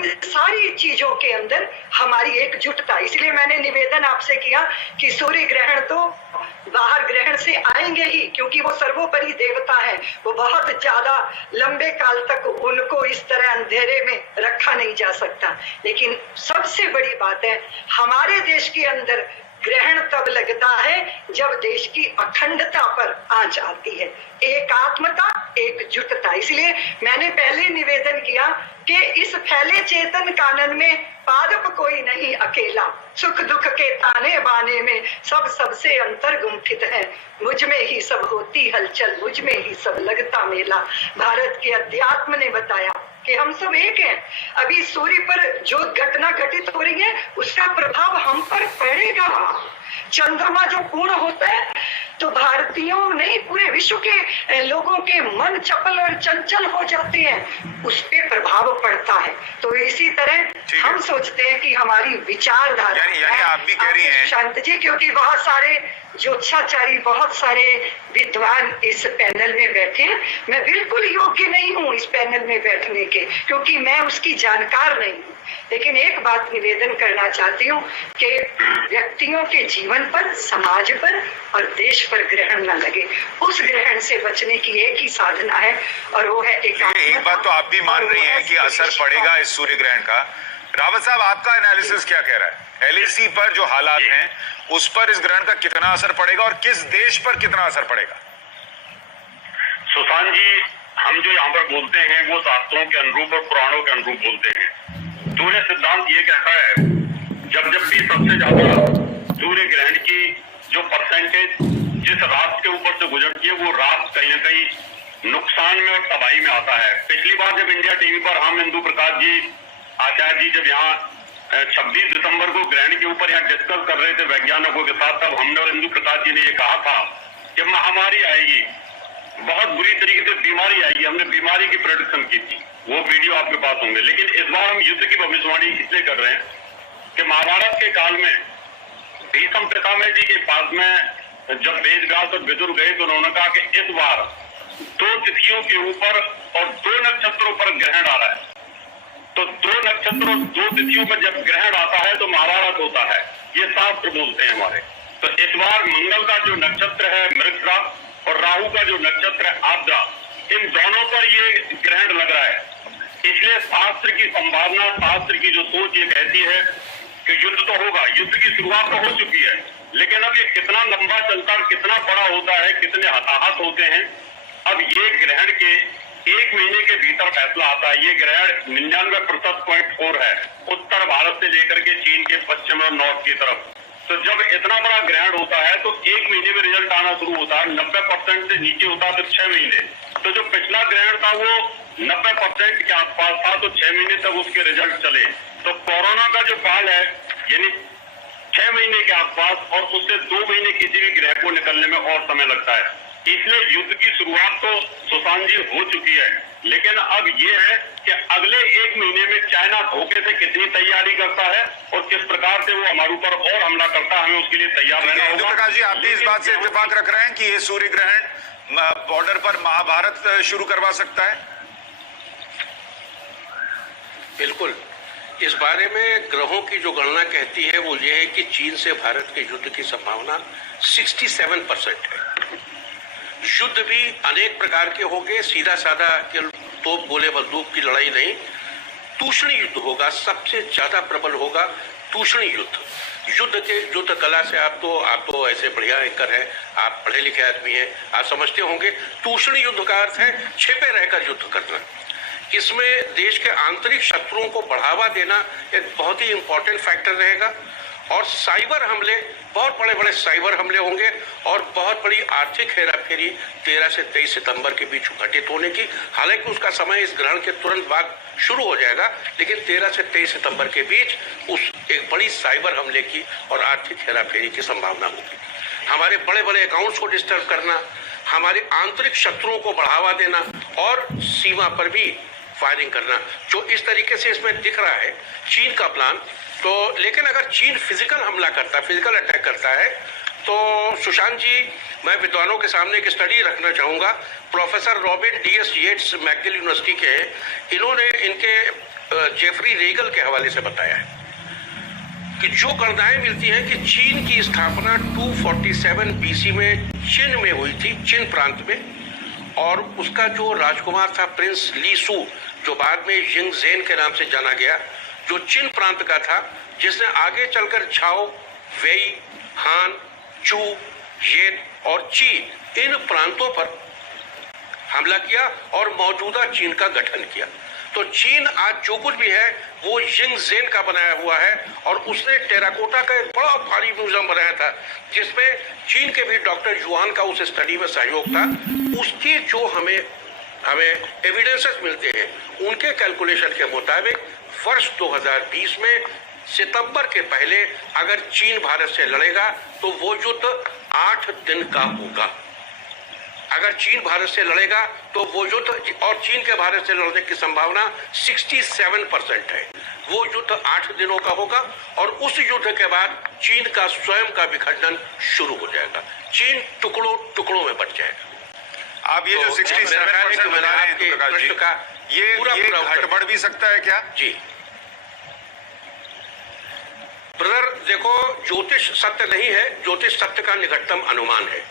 इन सारी चीजों के अंदर हमारी एकजुटता, इसलिए मैंने निवेदन आपसे किया कि सूर्य ग्रहण तो बाहर ग्रहण से आएंगे ही, क्योंकि वो सर्वोपरि देवता है, वो बहुत ज्यादा लंबे काल तक उनको इस तरह अंधेरे में रखा नहीं जा सकता। लेकिन सबसे बड़ी बात है, हमारे देश के अंदर ग्रहण तब लगता है जब देश की अखंडता पर आंच आती है, एकात्मता, एकजुटता। इसलिए मैंने पहले निवेदन किया कि इस फैले चेतन कानन में पादप कोई नहीं अकेला, सुख दुख के ताने बाने में सब सबसे अंतर गुंठित है, मुझ में ही सब होती हलचल, मुझ में ही सब लगता मेला। भारत के अध्यात्म ने बताया कि हम सब एक हैं। अभी सूर्य पर जो घटना घटित हो रही है उसका प्रभाव हम पर पड़ेगा। चंद्रमा जो पूर्ण होता है तो भारतीयों नहीं, पूरे विश्व के लोगों के मन चपल और चंचल हो जाते हैं, उस पे प्रभाव पड़ता है। तो इसी तरह हम सोचते हैं कि हमारी विचारधारा, यानी आप भी कह रही हैं शांत जी, क्योंकि बहुत सारे ज्योतिषाचार्य, बहुत सारे विद्वान इस पैनल में बैठे हैं, मैं बिल्कुल योग्य नहीं हूँ इस पैनल में बैठने के, क्योंकि मैं उसकी जानकार नहीं हूँ। लेकिन एक बात निवेदन करना चाहती हूँ कि व्यक्तियों के जीवन पर, समाज पर और देश पर ग्रहण न लगे। उस ग्रहण से बचने की एक ही साधना है और वो है एक बात तो आप भी मान रही हैं कि असर पड़ेगा इस सूर्य ग्रहण का। रावत साहब, आपका एनालिसिस क्या कह रहा है? एलएसी पर जो हालात हैं उस पर इस ग्रहण का कितना असर पड़ेगा और किस देश पर कितना असर पड़ेगा? सुशांत जी, हम जो यहाँ पर बोलते हैं वो शास्त्रों के अनुरूप और पुराणों के अनुरूप बोलते हैं। सूर्य सिद्धांत ये कहता है, जब भी सबसे ज्यादा सूर्य ग्रहण की जो परसेंटेज जिस रात के ऊपर से गुजरती है, वो रात कहीं न कहीं नुकसान में और तबाही में आता है। पिछली बार जब इंडिया टीवी पर हम इंदु प्रकाश जी, आचार्य जी, जब यहाँ 26 दिसंबर को ग्रहण के ऊपर यहाँ डिस्कस कर रहे थे वैज्ञानिकों के साथ, तब हमने और इंदु प्रकाश जी ने ये कहा था कि महामारी आएगी, बहुत बुरी तरीके से बीमारी आएगी। हमने बीमारी की प्रेडिक्शन की थी, वो वीडियो आपके पास होंगे। लेकिन इस बार हम युद्ध की भविष्यवाणी इसलिए कर रहे हैं कि महाभारत के काल में भीष्म पितामह जी के पास में जब वेद व्यास और विदुर गए तो उन्होंने कहा कि इस बार 2 तिथियों के ऊपर और 2 नक्षत्रों पर ग्रहण आ रहा है। तो 2 नक्षत्रों 2 तिथियों पर जब ग्रहण आता है तो महाभारत होता है, ये शास्त्र बोलते हैं हमारे। तो इस बार मंगल का जो नक्षत्र है मृगशिरा और राहु का जो नक्षत्र है आद्रा, इन दोनों पर ये ग्रहण लग रहा है। इसलिए शास्त्र की संभावना, शास्त्र की जो सोच ये कहती है कि युद्ध तो होगा, युद्ध की शुरुआत तो हो चुकी है, लेकिन अब ये कितना लंबा चलता है, कितना बड़ा होता है, कितने हताहत होते हैं, अब ये ग्रहण के 1 महीने के भीतर फैसला आता है। ये ग्रहण 99.4 है उत्तर भारत से लेकर के चीन के पश्चिम और नॉर्थ की तरफ। तो जब इतना बड़ा ग्रहण होता है तो 1 महीने में रिजल्ट आना शुरू होता है। 90% से नीचे होता है तो 6 महीने। तो जो पिछला ग्रहण था वो 90% के आसपास था, तो 6 महीने तक उसके रिजल्ट चले। तो कोरोना का जो काल है यानी 6 महीने के आसपास, और उससे 2 महीने किसी भी ग्रह को निकलने में और समय लगता है। इसलिए युद्ध की शुरुआत तो सुशांत जी हो चुकी है, लेकिन अब ये है कि अगले 1 महीने में चाइना धोखे से कितनी तैयारी करता है और किस प्रकार से वो हमारे ऊपर और हमला करता है, हमें उसके लिए तैयार रहना होगा। प्रकाश जी, आप भी इस बात से इत्तेफाक रख रहे हैं कि ये सूर्य ग्रहण बॉर्डर पर महाभारत शुरू करवा सकता है? बिल्कुल। इस बारे में ग्रहों की जो गणना कहती है वो ये है कि चीन से भारत के युद्ध की संभावना 67% है। युद्ध भी अनेक प्रकार के होंगे, सीधा साधा तोप गोले बंदूक की लड़ाई नहीं, तूषणी युद्ध होगा, सबसे ज्यादा प्रबल होगा तूषणी युद्ध। युद्ध कला से आप तो ऐसे बढ़िया एंकर हैं, आप पढ़े लिखे आदमी हैं, आप समझते होंगे। तूषणी युद्ध का अर्थ है छिपे रहकर युद्ध करना। इसमें देश के आंतरिक शत्रुओं को बढ़ावा देना एक बहुत ही इंपॉर्टेंट फैक्टर रहेगा। और साइबर हमले, बहुत बड़े बड़े साइबर हमले होंगे और बहुत बड़ी आर्थिक हेराफेरी 13 से 23 सितंबर के बीच घटित होने की। हालांकि उसका समय इस ग्रहण के तुरंत बाद शुरू हो जाएगा, लेकिन 13 से 23 सितंबर के बीच उस एक बड़ी साइबर हमले की और आर्थिक हेराफेरी की संभावना होगी। हमारे बड़े बड़े अकाउंट्स को डिस्टर्ब करना, हमारे आंतरिक शत्रुओं को बढ़ावा देना और सीमा पर भी फायरिंग करना, जो इस तरीके से इसमें दिख रहा है चीन का प्लान। तो लेकिन अगर चीन फिजिकल हमला करता है, फिजिकल अटैक करता है, तो सुशांत जी, मैं विद्वानों के सामने एक स्टडी रखना चाहूँगा। Professor Robin DS Yates McGill University के, इन्होंने इनके जेफरी रेगल के हवाले से बताया है कि जो गणनाएं मिलती हैं कि चीन की स्थापना 247 बीसी में चिन में हुई थी, चिन प्रांत में, और उसका जो राजकुमार था प्रिंस ली सू, जो बाद में जिंग जेन के नाम से जाना गया, जो चिन प्रांत का था, जिसने आगे चलकर झाओ, वेई, हान, चू, येन और ची इन प्रांतों पर हमला किया और मौजूदा चीन का गठन किया। तो चीन आज जो कुछ भी है वो जिंग जेन का बनाया हुआ है, और उसने टेराकोटा का एक बड़ा भारी म्यूजियम बनाया था जिसमें चीन के भी डॉक्टर युआन का उस स्टडी में सहयोग था। उसकी जो हमें एविडेंसेस मिलते हैं, उनके कैलकुलेशन के मुताबिक वर्ष 2020 में सितंबर के पहले अगर चीन भारत से लड़ेगा तो वो युद्ध 8 दिन का होगा। अगर चीन भारत से लड़ेगा तो वो युद्ध, और चीन के भारत से लड़ने की संभावना 67% है, वो युद्ध 8 दिनों का होगा, और उस युद्ध के बाद चीन का स्वयं का विखंडन शुरू हो जाएगा। चीन टुकड़ों टुकड़ों में बट जाएगा। आप ये जो 67% बता रहे हैं तो प्रकाश जी, का ये घट बढ़ भी सकता है क्या? जी ब्रदर, देखो, ज्योतिष सत्य नहीं है, ज्योतिष सत्य का निकटतम अनुमान है,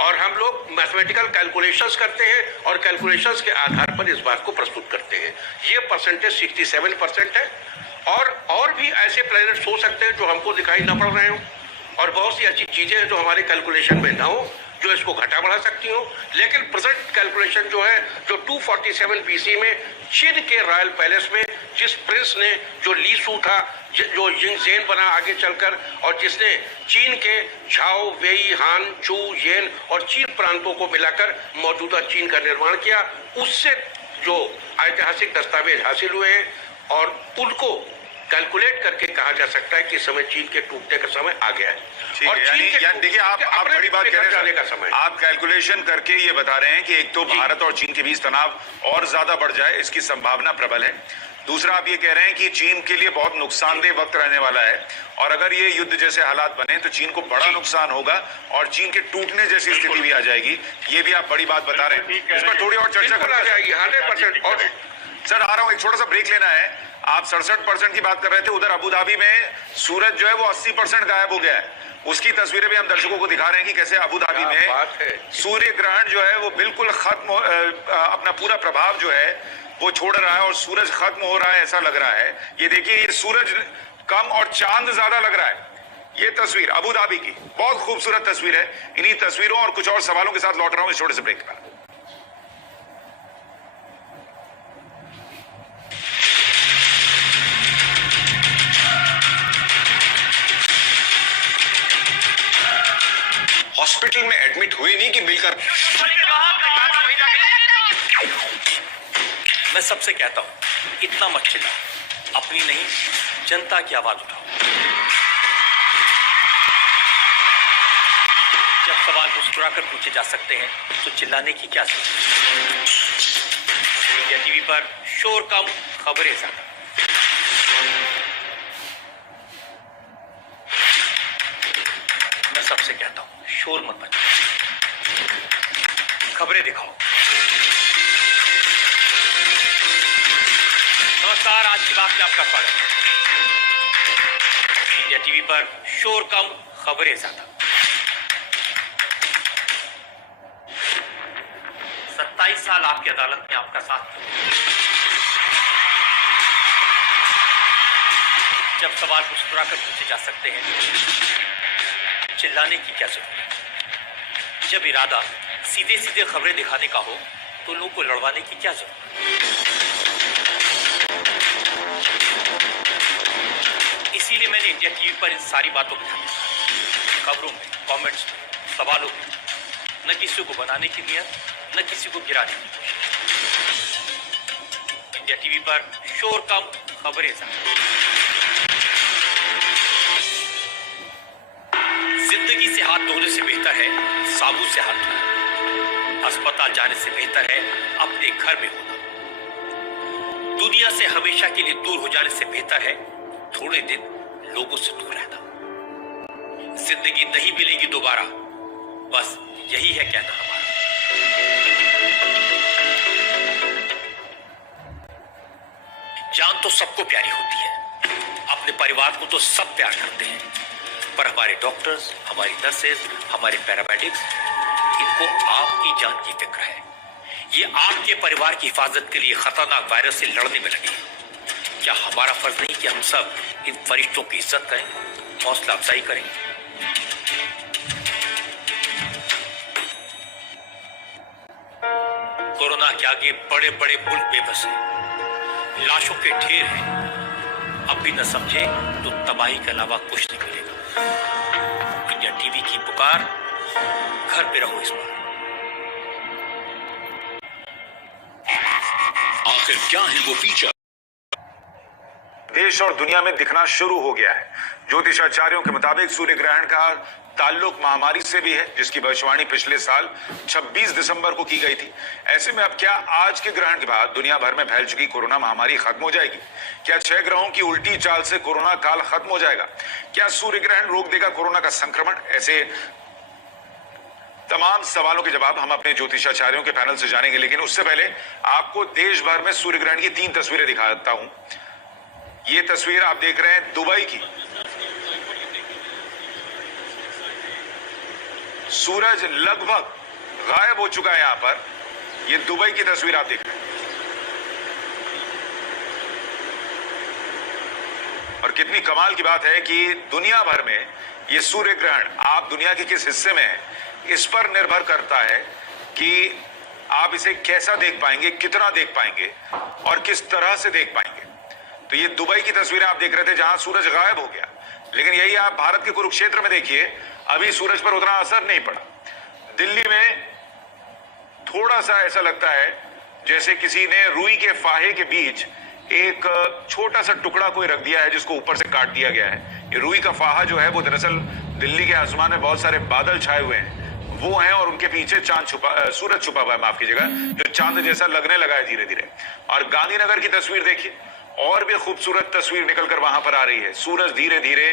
और हम लोग मैथमेटिकल कैलकुलेशंस करते हैं और कैलकुलेशंस के आधार पर इस बात को प्रस्तुत करते हैं। ये परसेंटेज 67% है, और भी ऐसे प्लैनेट्स हो सकते हैं जो हमको दिखाई न पड़ रहे हो, और बहुत सी अच्छी चीजें हैं जो हमारे कैलकुलेशन में ना हो, जो इसको घटा बढ़ा सकती हो। लेकिन प्रेजेंट कैलकुलेशन जो है, जो 247 बीसी में चीन के रॉयल पैलेस में जिस प्रिंस ने, जो ली सू था, जो जिंग जेन बना आगे चलकर, और जिसने चीन के झाओ, वेई, हान, चू, येन और चीन प्रांतों को मिलाकर मौजूदा चीन का निर्माण किया, उससे जो ऐतिहासिक दस्तावेज हासिल हुए हैं, और उनको कैलकुलेट करके कहा जा सकता है कि समय चीन के टूटने का समय आ गया है। और यानी देखिए, आप बड़ी बात कह रहे हैं, आप कैलकुलेशन करके ये बता रहे हैं कि एक तो भारत और चीन के बीच तनाव और ज्यादा बढ़ जाए, इसकी संभावना प्रबल है। दूसरा, आप ये कह रहे हैं कि चीन के लिए बहुत नुकसानदेह वक्त रहने वाला है, और अगर ये युद्ध जैसे हालात बने तो चीन को बड़ा नुकसान होगा और चीन के टूटने जैसी स्थिति भी आ जाएगी। ये भी आप बड़ी बात बता रहे हैं, इस पर थोड़ी और चर्चा करना जाएगी। 100%। और सर, आ रहा हूं, एक छोटा सा ब्रेक लेना है। आप 67% की बात कर रहे थे, उधर अबू धाबी में सूरज जो है वो 80% गायब हो गया है। उसकी तस्वीरें भी हम दर्शकों को दिखा रहे हैं कि कैसे अबू धाबी में सूर्य ग्रहण जो है वो बिल्कुल खत्म, अपना पूरा प्रभाव जो है वो छोड़ रहा है और सूरज खत्म हो रहा है, ऐसा लग रहा है। ये देखिए, ये सूरज कम और चांद ज्यादा लग रहा है। ये तस्वीर अबू धाबी की बहुत खूबसूरत तस्वीर है। इन्हीं तस्वीरों और कुछ और सवालों के साथ लौट रहा हूं इस छोटे से ब्रेक पर। हॉस्पिटल में एडमिट हुए नहीं कि मिलकर। मैं सबसे कहता हूं, इतना मत चिल्लाओ, अपनी नहीं जनता की आवाज उठाओ। जब सवाल मुस्कुराकर पूछे जा सकते हैं तो चिल्लाने की क्या जरूरत? इंडिया टीवी पर शोर कम, खबरें ज्यादा। मैं सबसे कहता हूं, शोर मत मचाओ, खबरें दिखाओ। नमस्कार, आज की बात में आपका स्वागत है। इंडिया टीवी पर शोर कम, खबरें ज्यादा। 27 साल आपकी अदालत में आपका साथ दिया। जब सवाल मुस्कुराकर पूछे जा सकते हैं, चिल्लाने की क्या जरूरत? जब इरादा सीधे सीधे खबरें दिखाने का हो तो लोगों को लड़वाने की क्या जरूरत? इसीलिए मैंने इंडिया टीवी पर इन सारी बातों को ध्यान दिया। खबरों में, कमेंट्स में, सवालों में न किसी को बनाने की नियत, न किसी को गिराने की कोशिश। इंडिया टीवी पर शोर कम, खबरें ज्यादा। जिंदगी से हाथ धोने से बेहतर है साबुन से हाथ धोना। अस्पताल जाने से बेहतर है अपने घर में होना। दुनिया से हमेशा के लिए दूर हो जाने से बेहतर है थोड़े दिन लोगों से दूर रहना। जिंदगी नहीं मिलेगी दोबारा, बस यही है कहना हमारा। जान तो सबको प्यारी होती है, अपने परिवार को तो सब प्यार करते हैं, पर हमारे डॉक्टर्स, हमारी नर्सेज, हमारे पैरामेडिक्स, इनको आपकी जान की फिक्र है। ये आपके परिवार की हिफाजत के लिए खतरनाक वायरस से लड़ने में लगे हैं। क्या हमारा फर्ज नहीं कि हम सब इन फरिश्तों की इज्जत करें, हौसला अफजाई करें? कोरोना के आगे बड़े बड़े मुल्क बेबस हैं, लाशों के ढेर हैं। अब भी न समझे तो तबाही के अलावा कुछ नहीं मिलेगा। इंडिया टीवी की पुकार, घर पे रहो इस बार। आखिर क्या है वो फीचर देश और दुनिया में दिखना शुरू हो गया है। ज्योतिषाचार्यों के मुताबिक सूर्य ग्रहण का ताल्लुक महामारी से भी है, जिसकी भविष्यवाणी पिछले साल 26 दिसंबर को की गई थी। ऐसे में अब क्या आज के ग्रहण के बाद दुनिया भर में फैल चुकी कोरोना महामारी खत्म हो जाएगी? क्या 6 ग्रहों की उल्टी चाल से कोरोना काल खत्म हो जाएगा? क्या सूर्य ग्रहण रोक देगा कोरोना का संक्रमण? ऐसे तमाम सवालों के जवाब हम अपने ज्योतिषाचार्यों के पैनल से जानेंगे, लेकिन उससे पहले आपको देश भर में सूर्य ग्रहण की 3 तस्वीरें दिखाता हूं। ये तस्वीर आप देख रहे हैं दुबई की। सूरज लगभग गायब हो चुका है यहां पर। ये दुबई की तस्वीर आप देख रहे हैं। और कितनी कमाल की बात है कि दुनिया भर में ये सूर्य ग्रहण आप दुनिया के किस हिस्से में है, इस पर निर्भर करता है कि आप इसे कैसा देख पाएंगे, कितना देख पाएंगे और किस तरह से देख पाएंगे। तो ये दुबई की तस्वीरें आप देख रहे थे जहां सूरज गायब हो गया, लेकिन यही आप भारत के कुरुक्षेत्र में देखिए, अभी सूरज पर उतना असर नहीं पड़ा। दिल्ली में थोड़ा सा ऐसा लगता है जैसे किसी ने रुई के फाहे के बीच एक छोटा सा टुकड़ा कोई रख दिया है जिसको ऊपर से काट दिया गया है। ये रुई का फाहा जो है वो दरअसल दिल्ली के आसमान में बहुत सारे बादल छाए हुए हैं, वो हैं और उनके पीछे सूरज छुपा हुआ है, माफ कीजिएगा, जो चांद जैसा लगने लगा है धीरे धीरे। और गांधीनगर की तस्वीर देखिए, और भी खूबसूरत तस्वीर निकलकर वहां पर आ रही है। सूरज धीरे धीरे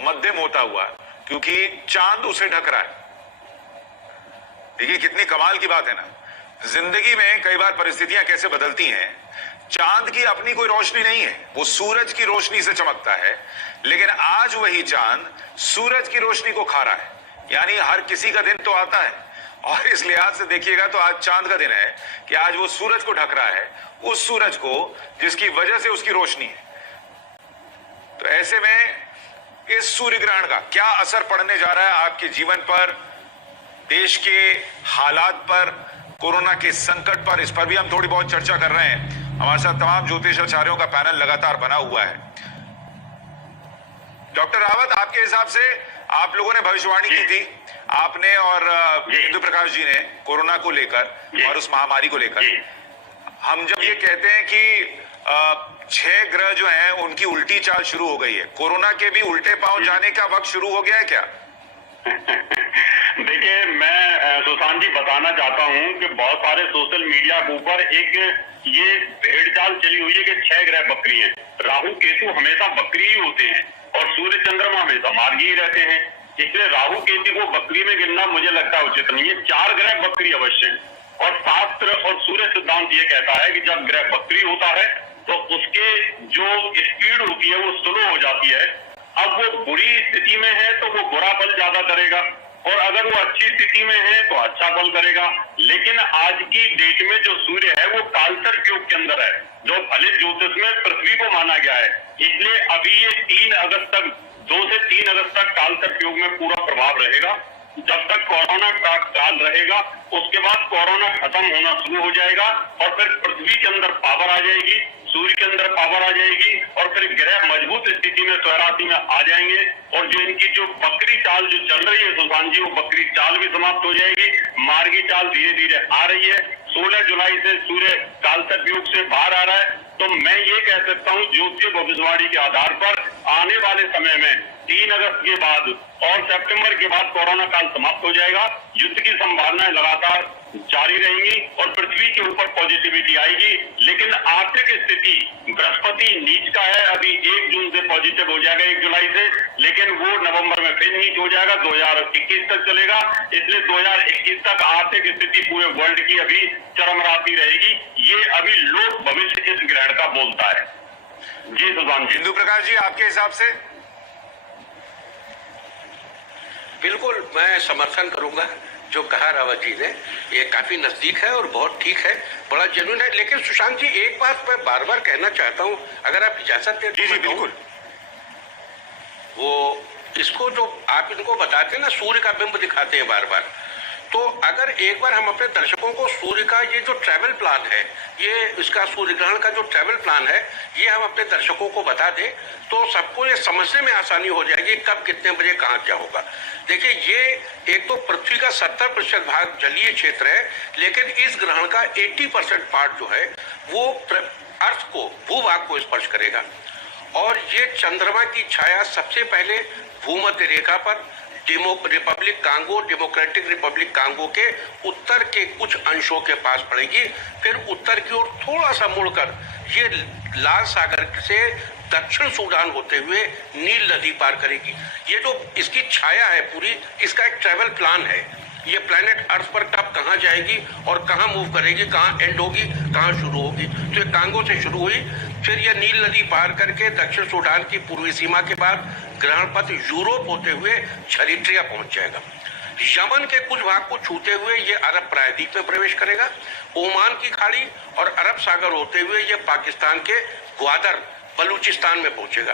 मध्यम होता हुआ, क्योंकि चांद उसे ढक रहा है। देखिए कितनी कमाल की बात है ना, जिंदगी में कई बार परिस्थितियां कैसे बदलती हैं। चांद की अपनी कोई रोशनी नहीं है, वो सूरज की रोशनी से चमकता है, लेकिन आज वही चांद सूरज की रोशनी को खा रहा है। यानी हर किसी का दिन तो आता है, और इस लिहाज से देखिएगा तो आज चांद का दिन है कि आज वो सूरज को ढक रहा है, उस सूरज को जिसकी वजह से उसकी रोशनी है। तो ऐसे में इस सूर्य ग्रहण का क्या असर पड़ने जा रहा है आपके जीवन पर, देश के हालात पर, कोरोना के संकट पर, इस पर भी हम थोड़ी बहुत चर्चा कर रहे हैं। हमारे साथ तमाम ज्योतिषाचार्यों का पैनल लगातार बना हुआ है। डॉक्टर रावत, आपके हिसाब से आप लोगों ने भविष्यवाणी की थी, आपने और इंदु प्रकाश जी ने, कोरोना को लेकर और उस महामारी को लेकर। हम जब ये कहते हैं कि 6 ग्रह जो हैं उनकी उल्टी चाल शुरू हो गई है, कोरोना के भी उल्टे पांव जाने का वक्त शुरू हो गया है क्या? देखिए, मैं सुशांत जी बताना चाहता हूं कि बहुत सारे सोशल मीडिया के ऊपर एक ये भेड़ चाल चली हुई है कि 6 ग्रह बकरी हैं। राहु केतु हमेशा बकरी ही होते हैं और सूर्य चंद्रमा हमेशा मार्गी ही रहते हैं, इसलिए राहु केतु को बकरी में गिनना मुझे लगता है उचित नहीं है। 4 ग्रह बकरी अवश्य है, और शास्त्र और सूर्य सिद्धांत ये कहता है कि जब ग्रह बकरी होता है तो उसके जो स्पीड होती है वो स्लो हो जाती है। अब वो बुरी स्थिति में है तो वो बुरा बल ज्यादा करेगा, और अगर वो अच्छी स्थिति में है तो अच्छा बल करेगा। लेकिन आज की डेट में जो सूर्य है वो कालसर्प योग के अंदर है, जो फलित ज्योतिष में पृथ्वी को माना गया है। इसलिए अभी ये 3 अगस्त तक, 2 से 3 अगस्त तक कालसर्प योग में पूरा प्रभाव रहेगा। जब तक कोरोना का काल रहेगा, उसके बाद कोरोना खत्म होना शुरू हो जाएगा और फिर पृथ्वी के अंदर पावर आ जाएगी, सूर्य के अंदर पावर आ जाएगी, और फिर ग्रह मजबूत स्थिति में स्वराशि में आ जाएंगे। और जो इनकी जो बकरी चाल जो चल रही है सुशांत जी, वो बकरी चाल भी समाप्त हो जाएगी, मार्गी चाल धीरे धीरे आ रही है। 16 जुलाई से सूर्य कालसर्प योग से बाहर आ रहा है। तो मैं ये कह सकता हूँ ज्योतिष भविष्यवाणी के आधार पर आने वाले समय में 3 अगस्त के बाद और सितंबर के बाद कोरोना काल समाप्त हो जाएगा। युद्ध की संभावनाएं लगातार जारी रहेंगी और पृथ्वी के ऊपर पॉजिटिविटी आएगी। लेकिन आर्थिक स्थिति बृहस्पति नीच का है, अभी 1 जून से पॉजिटिव हो जाएगा, 1 जुलाई से, लेकिन वो नवंबर में फिर नीच हो जाएगा, 2021 तक चलेगा। इसलिए 2021 तक आर्थिक स्थिति पूरे वर्ल्ड की अभी चरमराती रहेगी। ये अभी लोक भविष्य इस ग्रहण का बोलता है। जी सुल्तान जी। इंदु प्रकाश जी, आपके हिसाब से? बिल्कुल मैं समर्थन करूंगा जो कहा रावत जी ने, ये काफी नजदीक है और बहुत ठीक है, बड़ा जेन्युइन है। लेकिन सुशांत जी एक बात मैं बार बार कहना चाहता हूं, अगर आप इजाजत दें तो। जी बिल्कुल। वो इसको जो आप इनको बताते हैं ना, सूर्य का बिंब दिखाते हैं बार बार, तो अगर एक बार हम अपने दर्शकों को सूर्य का ये जो ट्रैवल प्लान है, ये इसका सूर्य ग्रहण का जो ट्रैवल प्लान है, ये हम अपने दर्शकों को बता दें तो सबको ये समझने में आसानी हो जाएगी कब कितने बजे कहाँ क्या होगा। देखिए, ये एक तो पृथ्वी का 70% भाग जलीय क्षेत्र है, लेकिन इस ग्रहण का 80% पार्ट जो है वो अर्थ को, भूभाग को स्पर्श करेगा। और ये चंद्रमा की छाया सबसे पहले भूमध्य रेखा पर Republic Congo, democratic Republic Congo के उत्तर के कुछ अंशों के पास पड़ेगी, फिर उत्तर की ओर थोड़ा सा मुड़कर ये लाल सागर से दक्षिण सूडान होते हुए नील नदी पार करेगी। ये जो इसकी छाया है पूरी, इसका एक ट्रैवल प्लान है। ये प्लैनेट अर्थ पर कब कहाँ जाएगी और कहाँ मूव करेगी, कहाँ एंड होगी, कहाँ शुरू होगी। तो ये कांगो से शुरू हुई, फिर ये नील नदी पार करके दक्षिण सूडान की पूर्वी सीमा के बाद ग्रहण पथ यूरोप होते हुए छरीट्रिया पहुंच जाएगा। यमन के कुछ भाग को छूते हुए ये अरब प्रायद्वीप में प्रवेश करेगा। ओमान की खाड़ी और अरब सागर होते हुए ये पाकिस्तान के ग्वादर, बलूचिस्तान में पहुंचेगा।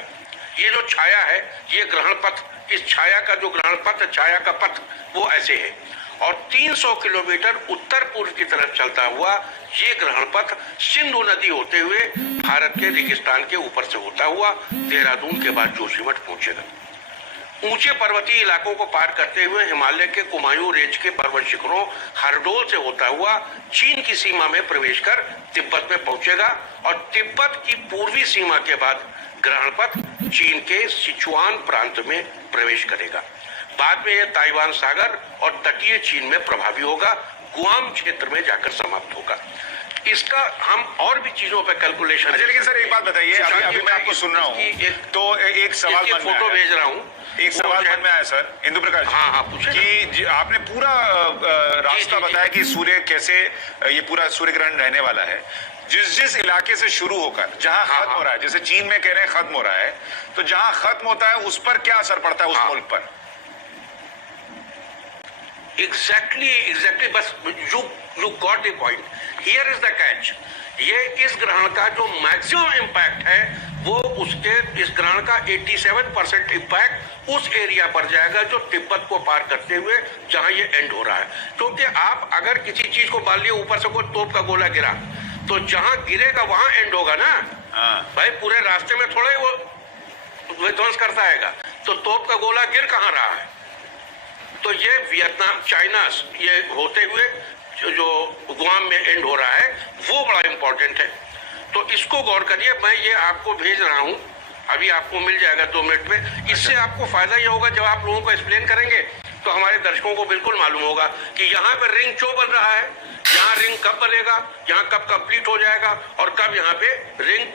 ये जो छाया है, ये ग्रहण पथ, इस छाया का जो ग्रहण पथ, छाया का पथ वो ऐसे है। और 300 किलोमीटर उत्तर पूर्व की तरफ चलता हुआ ये ग्रहण पथ सिंधु नदी होते हुए भारत के रेगिस्तान के ऊपर से होता हुआ देहरादून के बाद जोशीमठ पहुंचेगा। ऊंचे पर्वतीय इलाकों को पार करते हुए हिमालय के कुमायूं रेंज के पर्वत शिखरों हरडोल से होता हुआ चीन की सीमा में प्रवेश कर तिब्बत में पहुंचेगा। और तिब्बत की पूर्वी सीमा के बाद ग्रहण पथ चीन के सिचुआन प्रांत में प्रवेश करेगा। बाद में यह ताइवान सागर और तटीय चीन में प्रभावी होगा, गुआम क्षेत्र में जाकर समाप्त होगा। इसका हम और भी चीजों पे कैलकुलेशन। अच्छा, लेकिन सर एक बात बताइए, अभी मैं आपको सुन रहा हूँ, तो एक सवाल फोटो भेज रहा हूँ, एक सवाल मन में आया सर इंदु प्रकाश। हाँ पूछे कि आपने पूरा रास्ता बताया कि सूर्य कैसे, ये पूरा सूर्य ग्रहण रहने वाला है। जिस इलाके से शुरू होकर जहां खत्म हो रहा है, जैसे चीन में कह रहे हैं खत्म हो रहा है, तो जहां खत्म होता है उस पर क्या असर पड़ता है उस मुल्क पर? एग्जैक्टली बस you got the point. Here is the catch. ये इस ग्रहण का जो मैक्सिमम इम्पैक्ट है वो उसके, इस ग्रहण का 87% इम्पैक्ट उस एरिया पर जाएगा जो तिब्बत को पार करते हुए जहां ये एंड हो रहा है। क्योंकि आप अगर किसी चीज को मान लिए ऊपर से कोई तोप का गोला गिरा, तो जहां गिरेगा वहां एंड होगा ना। भाई पूरे रास्ते में थोड़ा ही वो विध्वंस करता आएगा, तो तोप का गोला गिर कहां रहा है। तो ये वियतनाम, चाइना, ये होते हुए जो गुआम में एंड हो रहा है वो बड़ा इंपॉर्टेंट है। तो इसको गौर करिए, मैं ये आपको भेज रहा हूं, अभी आपको मिल जाएगा 2 मिनट में। इससे आपको फायदा ये होगा, जब आप लोगों को एक्सप्लेन करेंगे तो हमारे दर्शकों को बिल्कुल मालूम होगा कि यहाँ पर रिंग क्यों बन रहा है, यहाँ रिंग कब बनेगा, यहाँ कब कंप्लीट हो जाएगा और कब यहाँ पे रिंग